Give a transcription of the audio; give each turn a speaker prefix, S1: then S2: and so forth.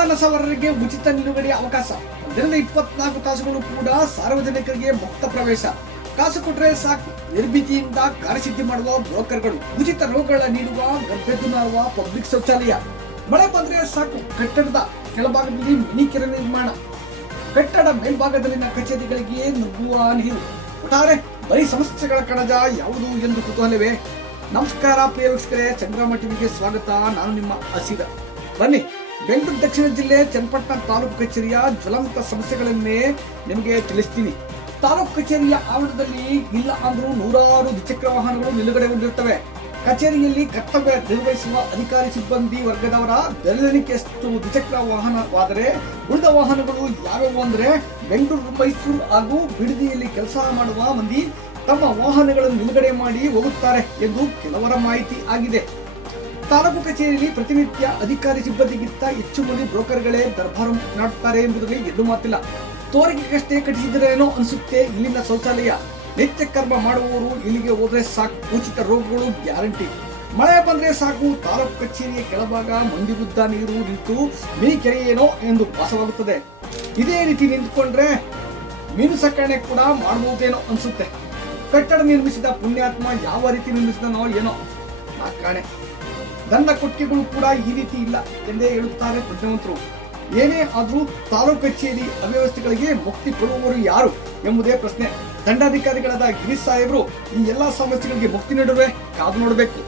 S1: ವಾಹನ ಸವಾರರಿಗೆ ಉಚಿತ ನಿಲುಗಡೆ ಅವಕಾಶ. ದಿನದ ಇಪ್ಪತ್ನಾಲ್ಕು ತಾಸುಗಳು ಕೂಡ ಸಾರ್ವಜನಿಕರಿಗೆ ಮುಕ್ತ ಪ್ರವೇಶ. ಕಾಸು ಕೊಟ್ಟರೆ ಸಾಕು. ನಿರ್ಭೀತಿಯಿಂದ ಕಾರ್ಯಸಿದ್ಧಿ ಮಾಡುವ ಬ್ರೋಕರ್ಗಳು. ಉಚಿತ ರೋಗಗಳ ನೀಡುವ, ಗರ್ಭೆದ್ದು ಮಾರುವ ಪಬ್ಲಿಕ್ ಶೌಚಾಲಯ. ಮಳೆ ಬಂದ್ರೆ ಸಾಕು. ಕಟ್ಟಡದ ಕೆಳಭಾಗದಲ್ಲಿ ಮಿನಿ ಕೆರೆ ನಿರ್ಮಾಣ. ಕಟ್ಟಡ ಮೇಲ್ಭಾಗದಲ್ಲಿನ ಕಚೇರಿಗಳಿಗೆ ನುಗ್ಗುವ ನೀರು. ಒಟ್ಟಾರೆ ಬರೀ ಸಮಸ್ಯೆಗಳ ಕಣಜ ಯಾವುದು ಎಂದು ಕುತೂಹಲವೇ. ನಮಸ್ಕಾರ ಪ್ರಿಯ ವೀಕ್ಷಕರೇ ಚಂದ್ರಮಟ್ಟಿಗೆ ಸ್ವಾಗತ. ನಾನು ನಿಮ್ಮ ಹಸಿದ. ಬನ್ನಿ. ಬೆಂಗಳೂರು ದಕ್ಷಿಣ ಜಿಲ್ಲೆ ಚನ್ನಪಟ್ಟಣ ತಾಲೂಕು ಕಚೇರಿಯ ಜ್ವಲಂತ ಸಮಸ್ಯೆಗಳನ್ನೇ ನಿಮಗೆ ತಿಳಿಸ್ತೀನಿ. ತಾಲೂಕು ಕಚೇರಿಯ ಆವರಣದಲ್ಲಿ ಇಲ್ಲ ಅಂದರೂ ನೂರಾರು ದ್ವಿಚಕ್ರ ವಾಹನಗಳು ನಿಲುಗಡೆಗೊಂಡಿರುತ್ತವೆ ಕಚೇರಿಯಲ್ಲಿ ಕರ್ತವ್ಯ ನಿರ್ವಹಿಸುವ ಅಧಿಕಾರಿ ಸಿಬ್ಬಂದಿ ವರ್ಗದವರ ಬೆರಳೆಣಿಕೆಯಷ್ಟು ದ್ವಿಚಕ್ರ ವಾಹನವಾದರೆ ಉಳಿದ ವಾಹನಗಳು ಯಾವ್ಯಾವು ಅಂದರೆ ಬೆಂಗಳೂರು, ಮೈಸೂರು ಹಾಗೂ ಬಿಡದಿಯಲ್ಲಿ ಕೆಲಸ ಮಾಡುವ ಮಂದಿ ತಮ್ಮ ವಾಹನಗಳನ್ನು ನಿಲುಗಡೆ ಮಾಡಿ ಹೋಗುತ್ತಾರೆ ಎಂದು ಕೆಲವರ ಮಾಹಿತಿ ಆಗಿದೆ. ತಾಲೂಕು ಕಚೇರಿಯಲ್ಲಿ ಪ್ರತಿನಿತ್ಯ ಅಧಿಕಾರಿ ಸಿಬ್ಬಂದಿಗಿಂತ ಹೆಚ್ಚು ಮಂದಿ ಬ್ರೋಕರ್ಗಳೇ ದರ್ಬಾರು ಮಾಡುತ್ತಾರೆ ಎಂಬುದರಲ್ಲಿ ಎಲ್ಲೂ ಮಾತಿಲ್ಲ. ತೋರಿಕೆಗಷ್ಟೇ ಕಟ್ಟಿಸಿದರೇನೋ ಅನಿಸುತ್ತೆ ಇಲ್ಲಿನ ಶೌಚಾಲಯ. ನಿತ್ಯ ಕರ್ಮ ಮಾಡುವವರು ಇಲ್ಲಿಗೆ ಹೋದ್ರೆ ಸಾಕು. ಉಚಿತ ರೋಗಗಳು ಗ್ಯಾರಂಟಿ. ಮಳೆ ಬಂದ್ರೆ ಸಾಕು. ತಾಲೂಕು ಕಚೇರಿಯ ಕೆಳಭಾಗ ಮಂದಿಗುದ್ದ ನೀರು ನಿಂತು ಮೀ ಕೆರೆಯೇನೋ ಎಂದು ಭಾಸವಾಗುತ್ತದೆ. ಇದೇ ರೀತಿ ನಿಂತುಕೊಂಡ್ರೆ ಮೀನು ಸಾಕಣೆ ಕೂಡ ಮಾಡಬಹುದೇನೋ ಅನಿಸುತ್ತೆ. ಕಟ್ಟಡ ನಿರ್ಮಿಸಿದ ಪುಣ್ಯಾತ್ಮ ಯಾವ ರೀತಿ ನಿರ್ಮಿಸಿದನೋ ಏನೋ. ಆ ಕಾಣೆ. ದಂಡ ಕೊಟ್ಟಿಗಳು ಕೂಡ ಈ ರೀತಿ ಇಲ್ಲ ಎಂದೇ ಹೇಳುತ್ತಾರೆ ಪ್ರಧಾನಮಂತ್ರಿ ಏನೇ ಆದರೂ ತಾಲೂಕು ಕಚೇರಿ ಅವ್ಯವಸ್ಥೆಗಳಿಗೆ ಮುಕ್ತಿ ಕೊಡುವವರು ಯಾರು ಎಂಬುದೇ ಪ್ರಶ್ನೆ. ದಂಡಾಧಿಕಾರಿಗಳಾದ ಗಿರೀಶ್ ಸಾಹೇಬರು ಈ ಎಲ್ಲಾ ಸಮಸ್ಯೆಗಳಿಗೆ ಮುಕ್ತಿ ನೀಡುವೆ ಕಾದು ನೋಡಬೇಕು.